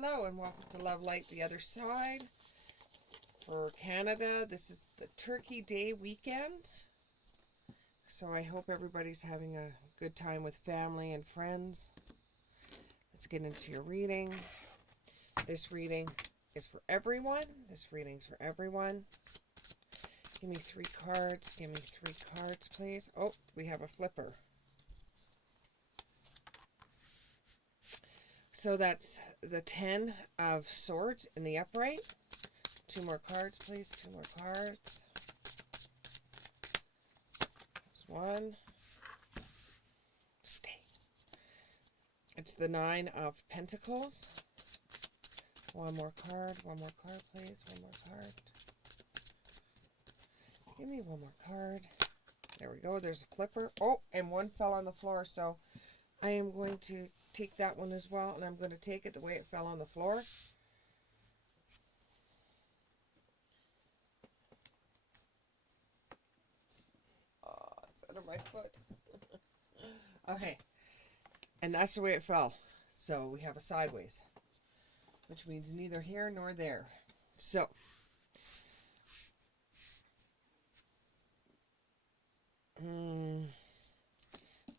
Hello and welcome to Love Light the Other Side. For Canada, this is the Turkey Day weekend. So I hope everybody's having a good time with family and friends. Let's get into your reading. This reading is for everyone. This reading's for everyone. Give me 3 cards. Give me 3 cards, please. Oh, we have a flipper. So that's the 10 of Swords in the upright. 2 more cards, please. 2 more cards. There's 1. Stay. It's the 9 of Pentacles. 1 more card. 1 more card, please. 1 more card. Give me 1 more card. There we go. There's a flipper. Oh, and 1 fell on the floor, so I am going to take that one as well, and I'm going to take it the way it fell on the floor. Oh, it's under my foot. Okay, and that's the way it fell. So we have a sideways, which means neither here nor there. So,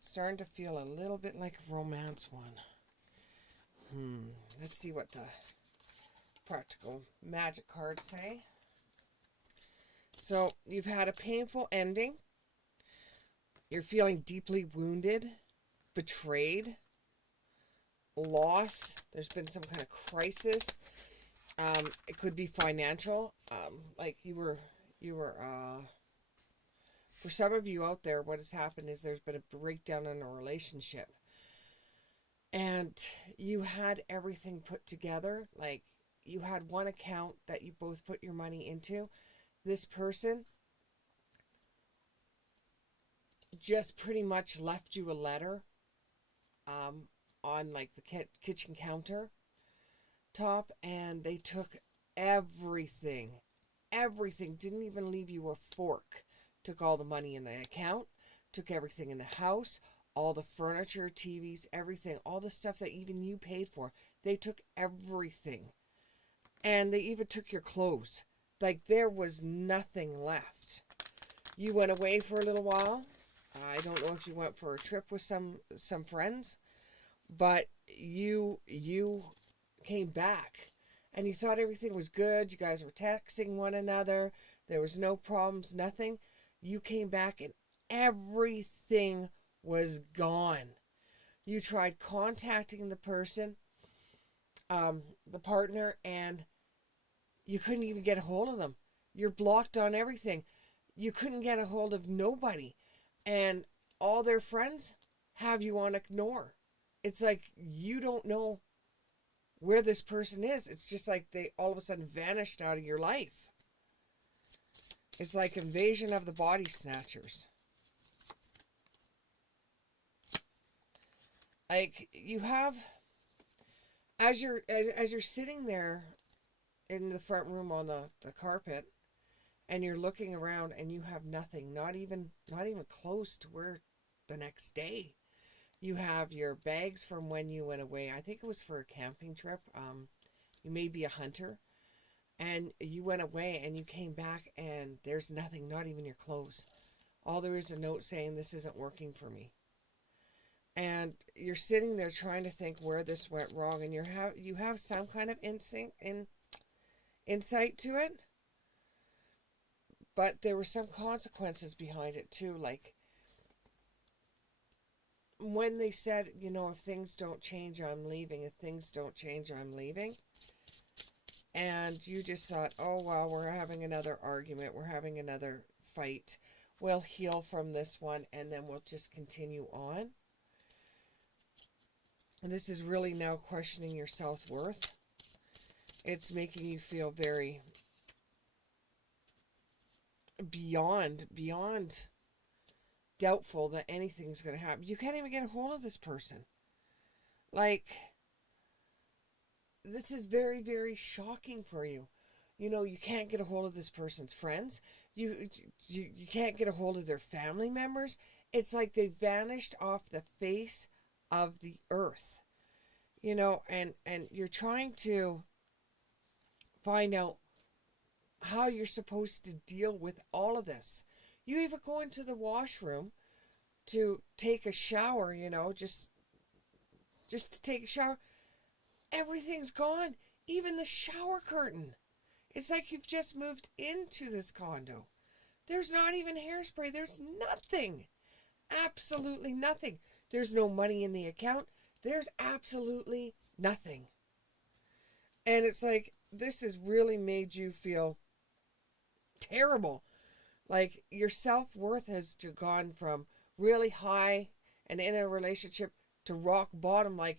starting to feel a little bit like a romance one. Let's see what the practical magic cards say. So, you've had a painful ending. You're feeling deeply wounded, betrayed, loss. There's been some kind of crisis. It could be financial. Like you were, for some of you out there, what has happened is there's been a breakdown in a relationship. And you had everything put together. Like you had one account that you both put your money into. This person just pretty much left you a letter on like the kitchen counter top, and they took everything, didn't even leave you a fork, took all the money in the account, took everything in the house, all the furniture, TVs, everything, all the stuff that even you paid for. They took everything, and they even took your clothes. Like there was nothing left. You went away for a little while. I don't know if you went for a trip with some friends, but you came back and you thought everything was good. You guys were texting one another. There was no problems, nothing. You came back and everything was gone. You tried contacting the person, the partner, and you couldn't even get a hold of them. You're blocked on everything. You couldn't get a hold of nobody. And all their friends have you on ignore. It's like you don't know where this person is. It's just like they all of a sudden vanished out of your life. It's like invasion of the body snatchers. Like you have, as you're sitting there in the front room on the carpet, and you're looking around and you have nothing, not even close to where the next day. You have your bags from when you went away. I think it was for a camping trip. You may be a hunter. And you went away and you came back and there's nothing, not even your clothes. All there is a note saying this isn't working for me. And you're sitting there trying to think where this went wrong, and you have some kind of insight to it. But there were some consequences behind it too, like when they said, if things don't change, I'm leaving. If things don't change, I'm leaving. And you just thought, oh, well, we're having another argument. We're having another fight. We'll heal from this one, and then we'll just continue on. And this is really now questioning your self-worth. It's making you feel very beyond doubtful that anything's going to happen. You can't even get a hold of this person. Like, this is very, very shocking for you. You can't get a hold of this person's friends. You can't get a hold of their family members. It's like they vanished off the face of the earth. and you're trying to find out how you're supposed to deal with all of this. You even go into the washroom to take a shower, just to take a shower. Everything's gone, even the shower curtain. It's like you've just moved into this condo. There's not even hairspray. There's nothing. Absolutely nothing. There's no money in the account. There's absolutely nothing. And it's like, this has really made you feel terrible. Like, your self-worth has gone from really high and in a relationship to rock bottom. Like,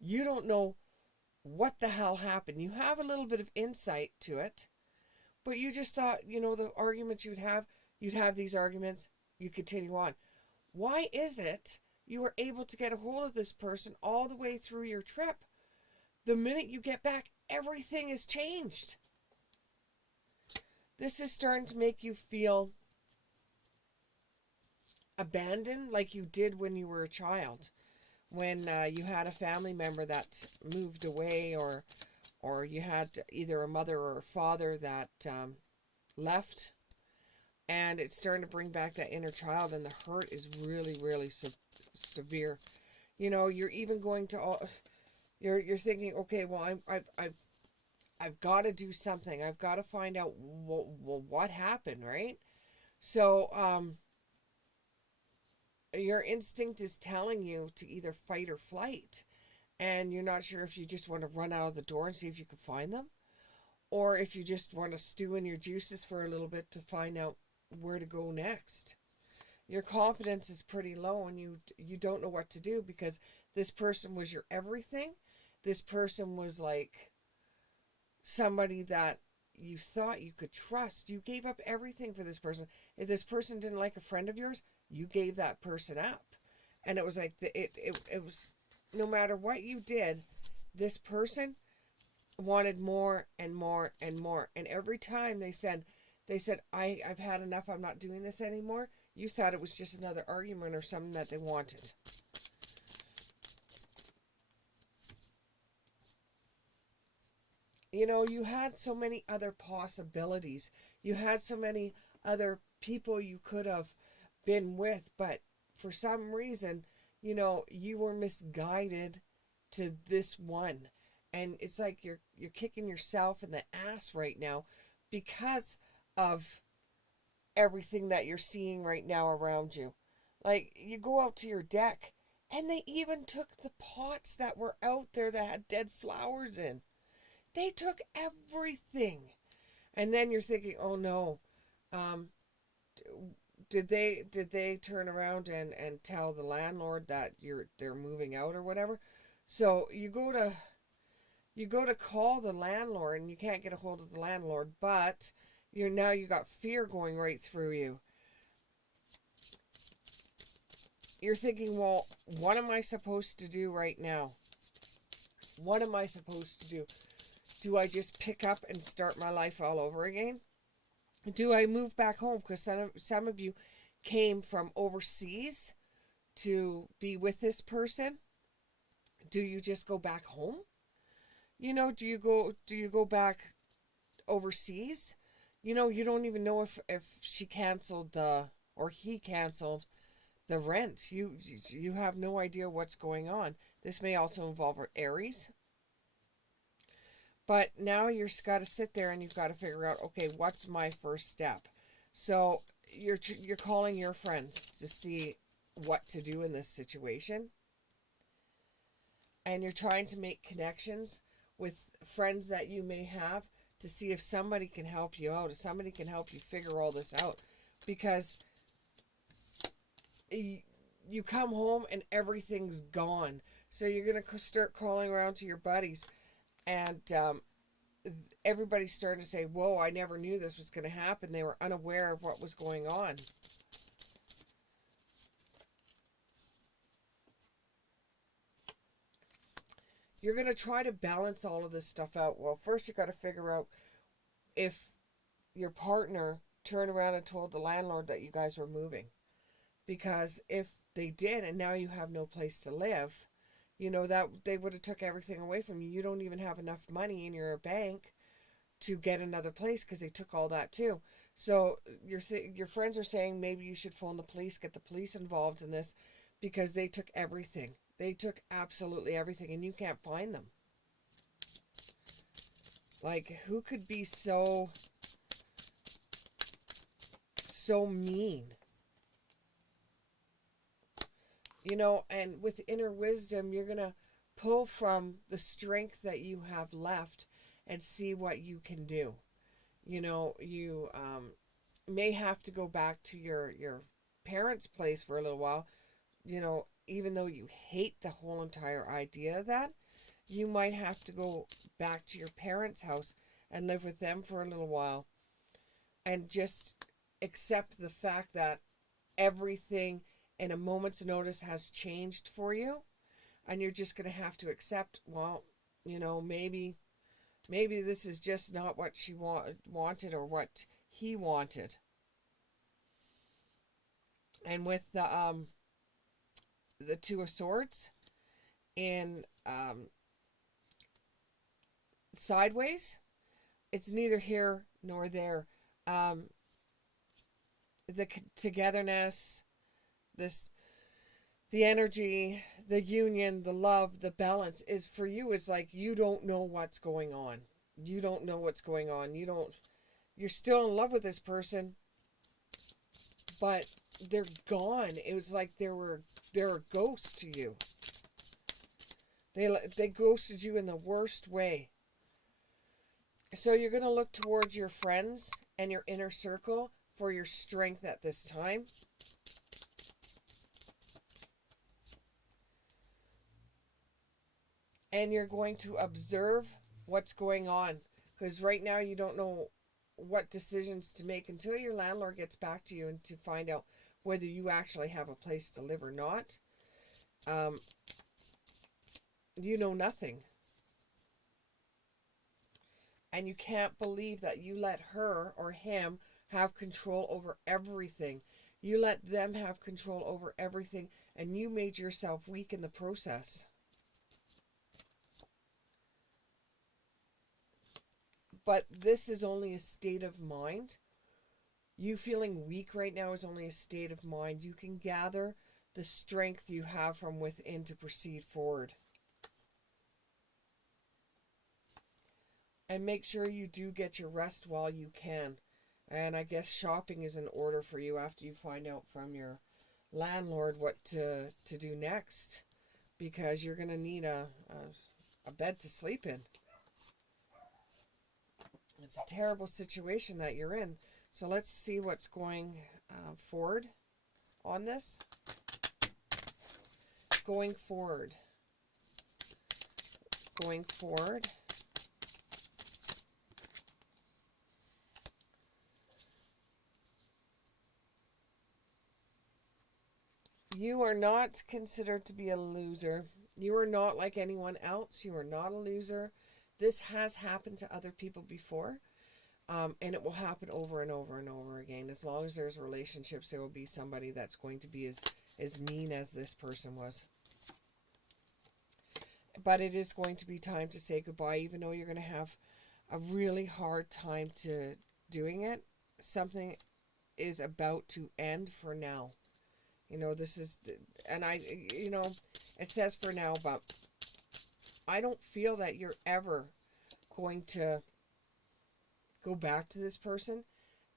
you don't know what the hell happened. You have a little bit of insight to it, but you just thought, the arguments you'd have these arguments, you continue on. Why is it you were able to get a hold of this person all the way through your trip? The minute you get back, everything has changed. This is starting to make you feel abandoned like you did when you were a child. When you had a family member that moved away, or you had either a mother or a father that left, and it's starting to bring back that inner child, and the hurt is really, really severe. You're even going to you're thinking, okay, well, I've got to do something. I've got to find out what happened, right? So your instinct is telling you to either fight or flight, and you're not sure if you just want to run out of the door and see if you can find them, or if you just want to stew in your juices for a little bit to find out where to go next. Your confidence is pretty low, and you don't know what to do, because this person was your everything. This person was like somebody that you thought you could trust. You gave up everything for this person. If this person didn't like a friend of yours, you gave that person up. And it was like, it was, no matter what you did, this person wanted more and more and more. And every time they said, I've had enough, I'm not doing this anymore, you thought it was just another argument or something that they wanted. You had so many other possibilities. You had so many other people you could have been with, but for some reason, you were misguided to this one. And it's like you're kicking yourself in the ass right now because of everything that you're seeing right now around you. Like, you go out to your deck, and they even took the pots that were out there that had dead flowers in. They took everything. And then you're thinking, oh no, um, did they turn around and tell the landlord that they're moving out or whatever? So you go to call the landlord, and you can't get a hold of the landlord, but you got fear going right through you. You're thinking, well, what am I supposed to do right now? What am I supposed to do? Do I just pick up and start my life all over again? Do I move back home? Because some of you came from overseas to be with this person. Do you just go back home? Do you go back overseas? You don't even know if she canceled or he canceled the rent. You have no idea what's going on. This may also involve Aries. But now you've got to sit there and you've got to figure out, okay, what's my first step? So you're calling your friends to see what to do in this situation. And you're trying to make connections with friends that you may have to see if somebody can help you out, if somebody can help you figure all this out. Because you come home and everything's gone. So you're going to start calling around to your buddies, and everybody's starting to say, whoa, I never knew this was going to happen. They were unaware of what was going on. You're going to try to balance all of this stuff out. Well, first you got to figure out if your partner turned around and told the landlord that you guys were moving. Because if they did, and now you have no place to live, You know, that they would have took everything away from you. You don't even have enough money in your bank to get another place because they took all that too. So your friends are saying maybe you should phone the police, get the police involved in this, because they took everything. They took absolutely everything, and you can't find them. Like, who could be so mean? You know, and with inner wisdom, you're going to pull from the strength that you have left and see what you can do. You know, you may have to go back to your parents' place for a little while. You know, even though you hate the whole entire idea of that, you might have to go back to your parents' house and live with them for a little while and just accept the fact that everything in a moment's notice has changed for you, and you're just going to have to accept, well, you know, maybe this is just not what she wanted or what he wanted. And with the Two of Swords in sideways, it's neither here nor there. Um, the togetherness, this, the energy, the union, the love, the balance is for you. Is like you don't know what's going on. You don't know what's going on. You're still in love with this person, but they're gone. It was like they're a ghost to you. They ghosted you in the worst way. So you're going to look towards your friends and your inner circle for your strength at this time. And you're going to observe what's going on. Because right now you don't know what decisions to make until your landlord gets back to you and to find out whether you actually have a place to live or not. You know nothing. And you can't believe that you let her or him have control over everything. You let them have control over everything, and you made yourself weak in the process. But this is only a state of mind. You feeling weak right now is only a state of mind. You can gather the strength you have from within to proceed forward. And make sure you do get your rest while you can. And I guess shopping is in order for you after you find out from your landlord what to do next. Because you're going to need a bed to sleep in. It's a terrible situation that you're in. So let's see what's going forward on this. Going forward. Going forward. You are not considered to be a loser. You are not like anyone else. You are not a loser. This has happened to other people before. And it will happen over and over and over again. As long as there's relationships, there will be somebody that's going to be as mean as this person was. But it is going to be time to say goodbye, even though you're going to have a really hard time to doing it. Something is about to end for now. You know, this is, and it says for now, but I don't feel that you're ever going to go back to this person,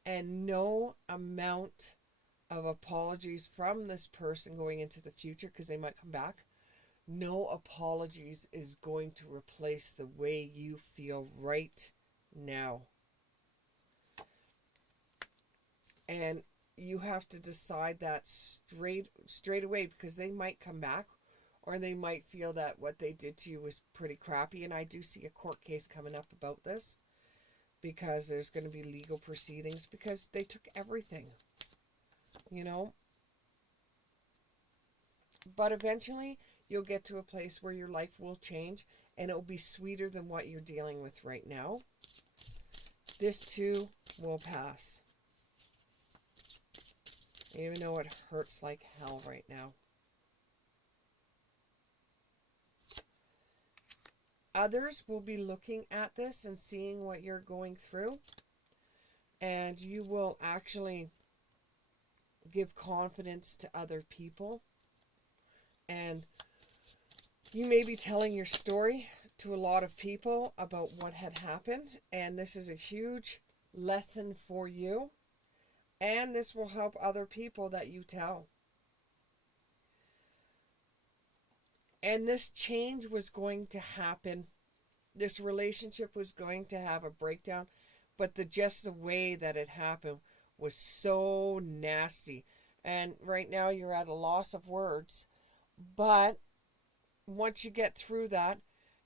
and no amount of apologies from this person going into the future, because they might come back, no apologies is going to replace the way you feel right now. And you have to decide that straight away, because they might come back, or they might feel that what they did to you was pretty crappy. And I do see a court case coming up about this, because there's going to be legal proceedings, because they took everything, you know. But eventually you'll get to a place where your life will change, and it will be sweeter than what you're dealing with right now. This too will pass, even though it hurts like hell right now. others will be looking at this and seeing what you're going through, and you will actually give confidence to other people, and you may be telling your story to a lot of people about what had happened, and this is a huge lesson for you, and this will help other people that you tell. And this change was going to happen. This relationship was going to have a breakdown, but just the way that it happened was so nasty. And right now you're at a loss of words, but once you get through that,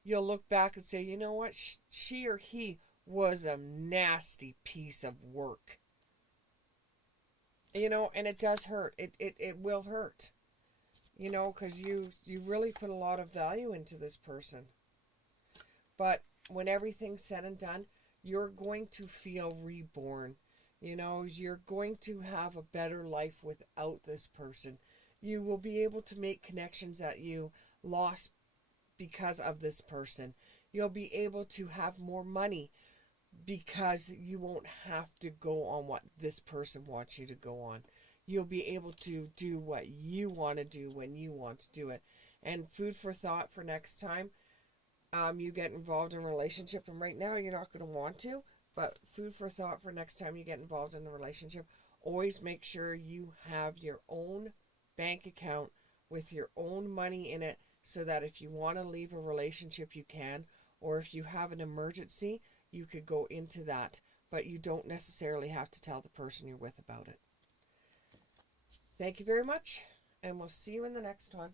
you'll look back and say, you know what, she or he was a nasty piece of work. You know, and it does hurt. It will hurt. You know, because you really put a lot of value into this person. But when everything's said and done, you're going to feel reborn. You know, you're going to have a better life without this person. You will be able to make connections that you lost because of this person. You'll be able to have more money because you won't have to go on what this person wants you to go on. You'll be able to do what you want to do when you want to do it. And food for thought for next time, you get involved in a relationship, and right now you're not going to want to, but food for thought for next time you get involved in a relationship, always make sure you have your own bank account with your own money in it, so that if you want to leave a relationship, you can, or if you have an emergency, you could go into that, but you don't necessarily have to tell the person you're with about it. Thank you very much, and we'll see you in the next one.